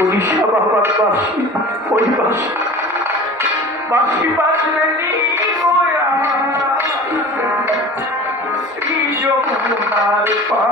উড়িষ্যা বাবার বাসি ওই বাসি। বাসি বাজলে শ্রী যমুনার পা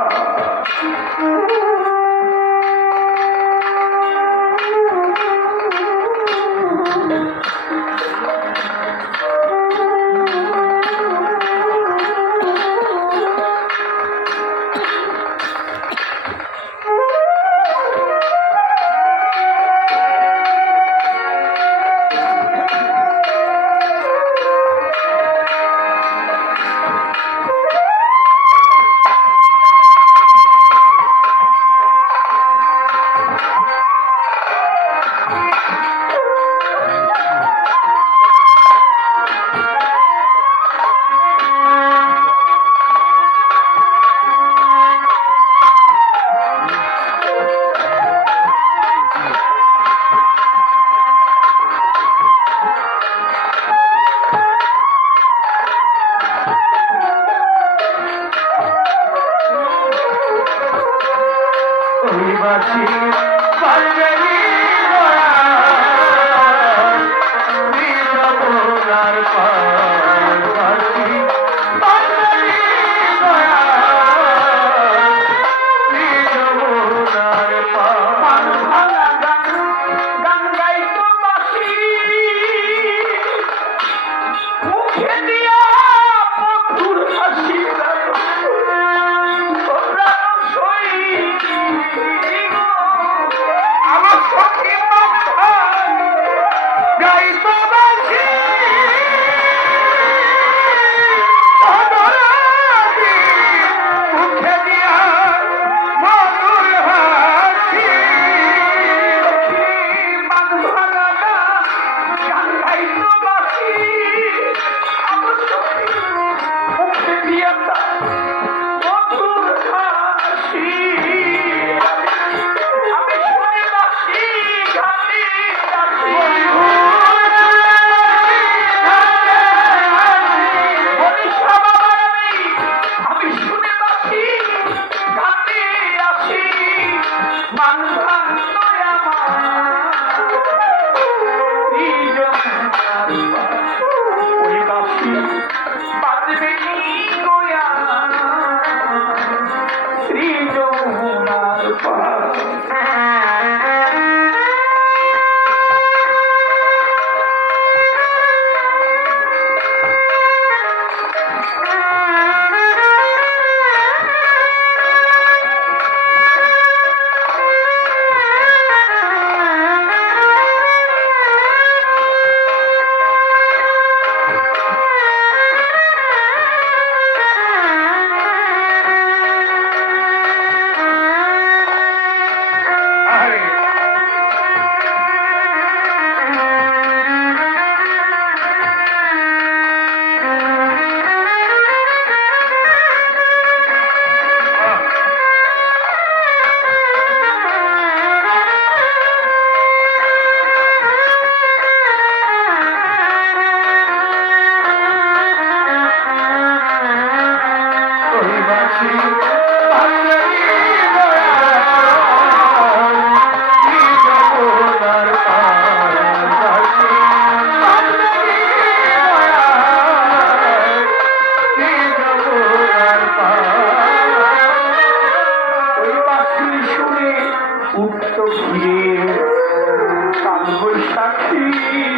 হই সাক্ষী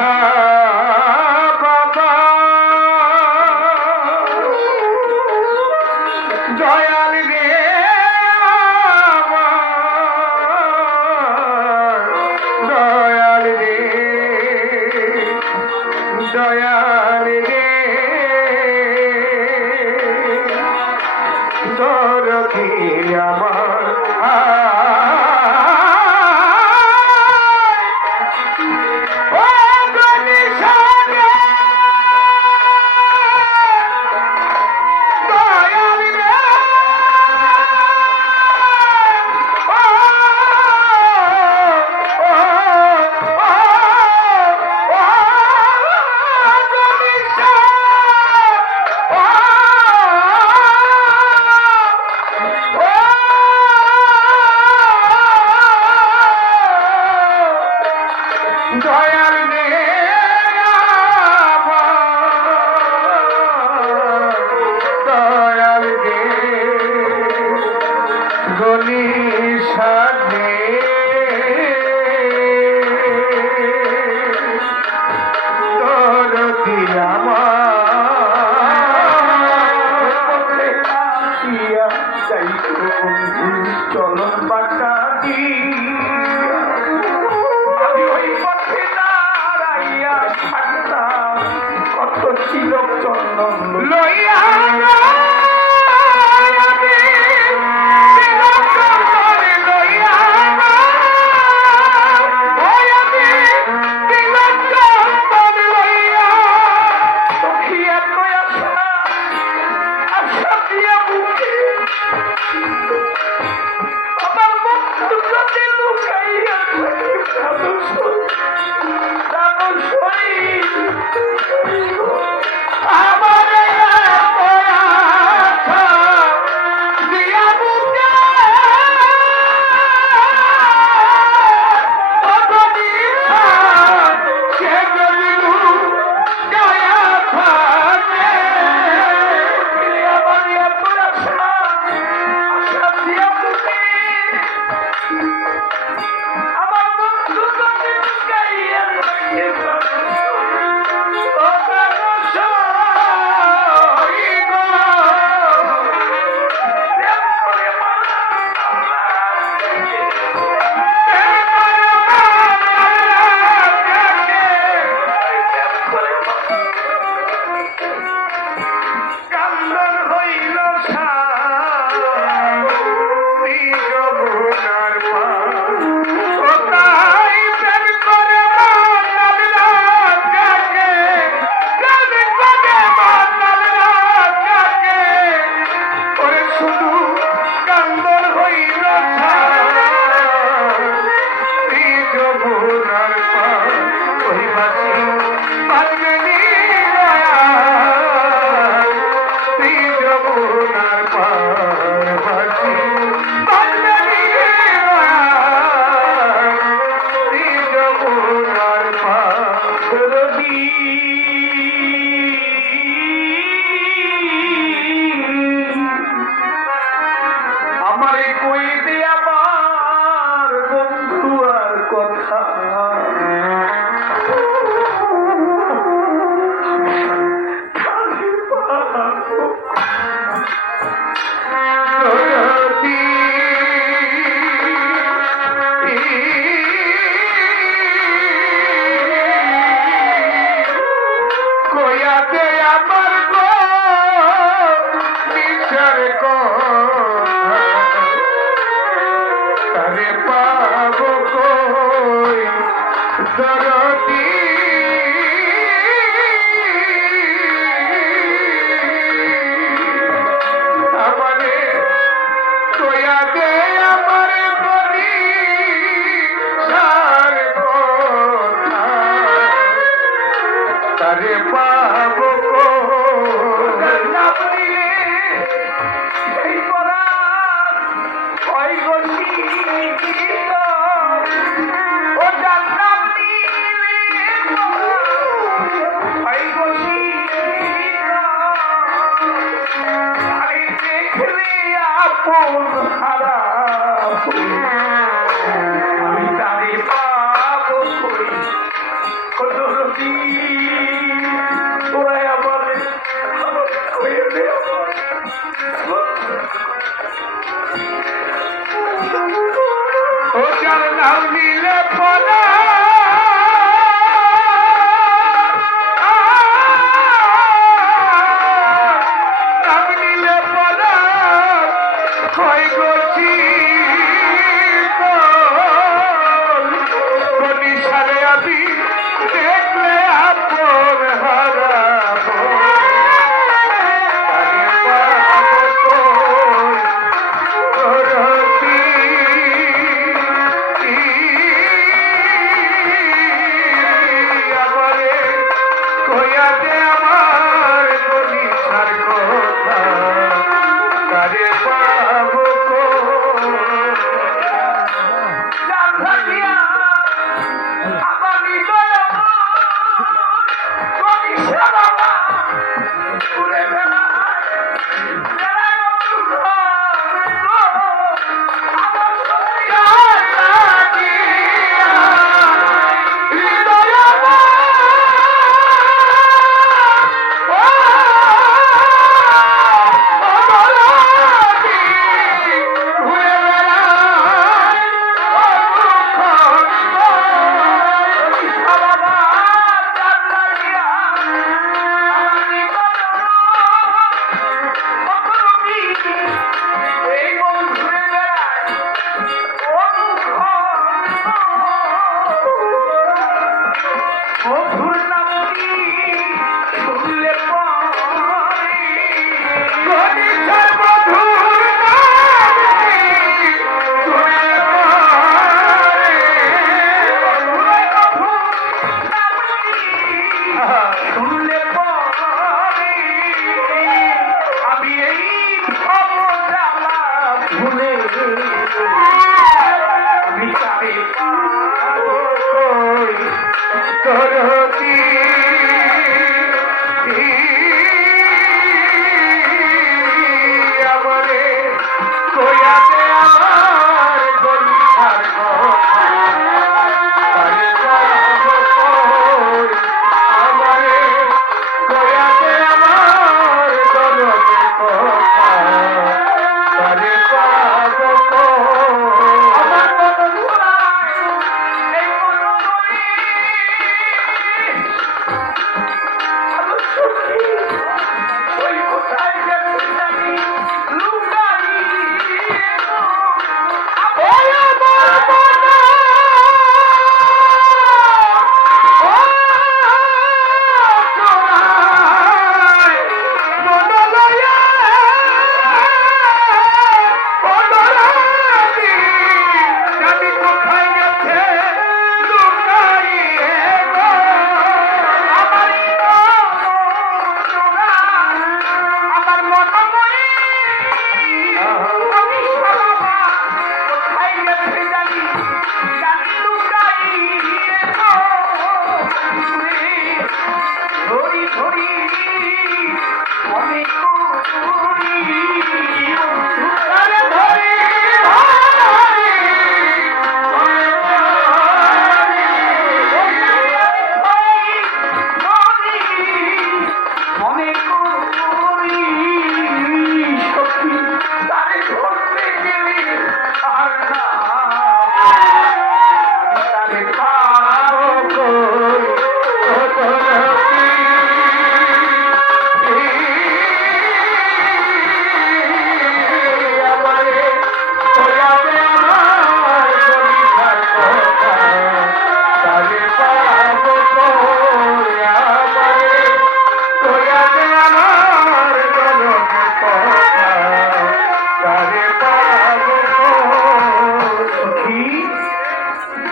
Ha!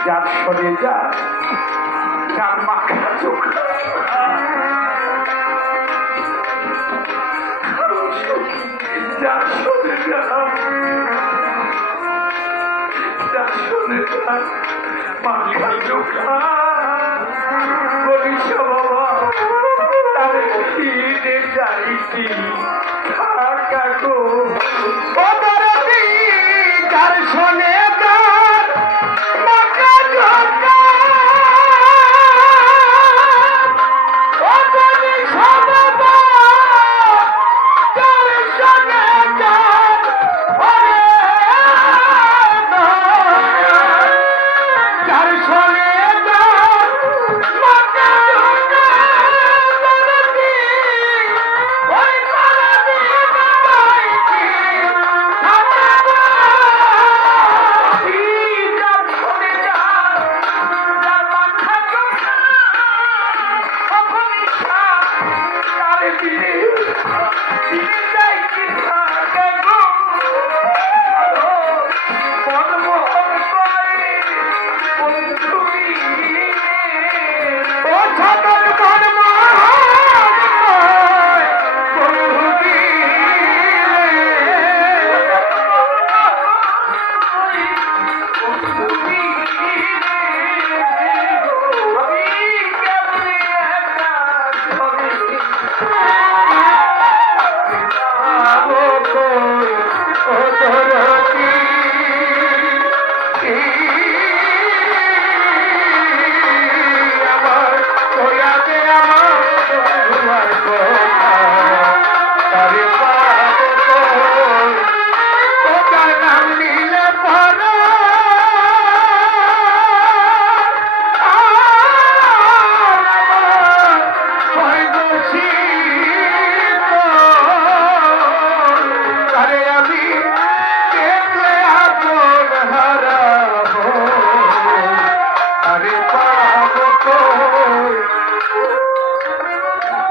যার সরে যা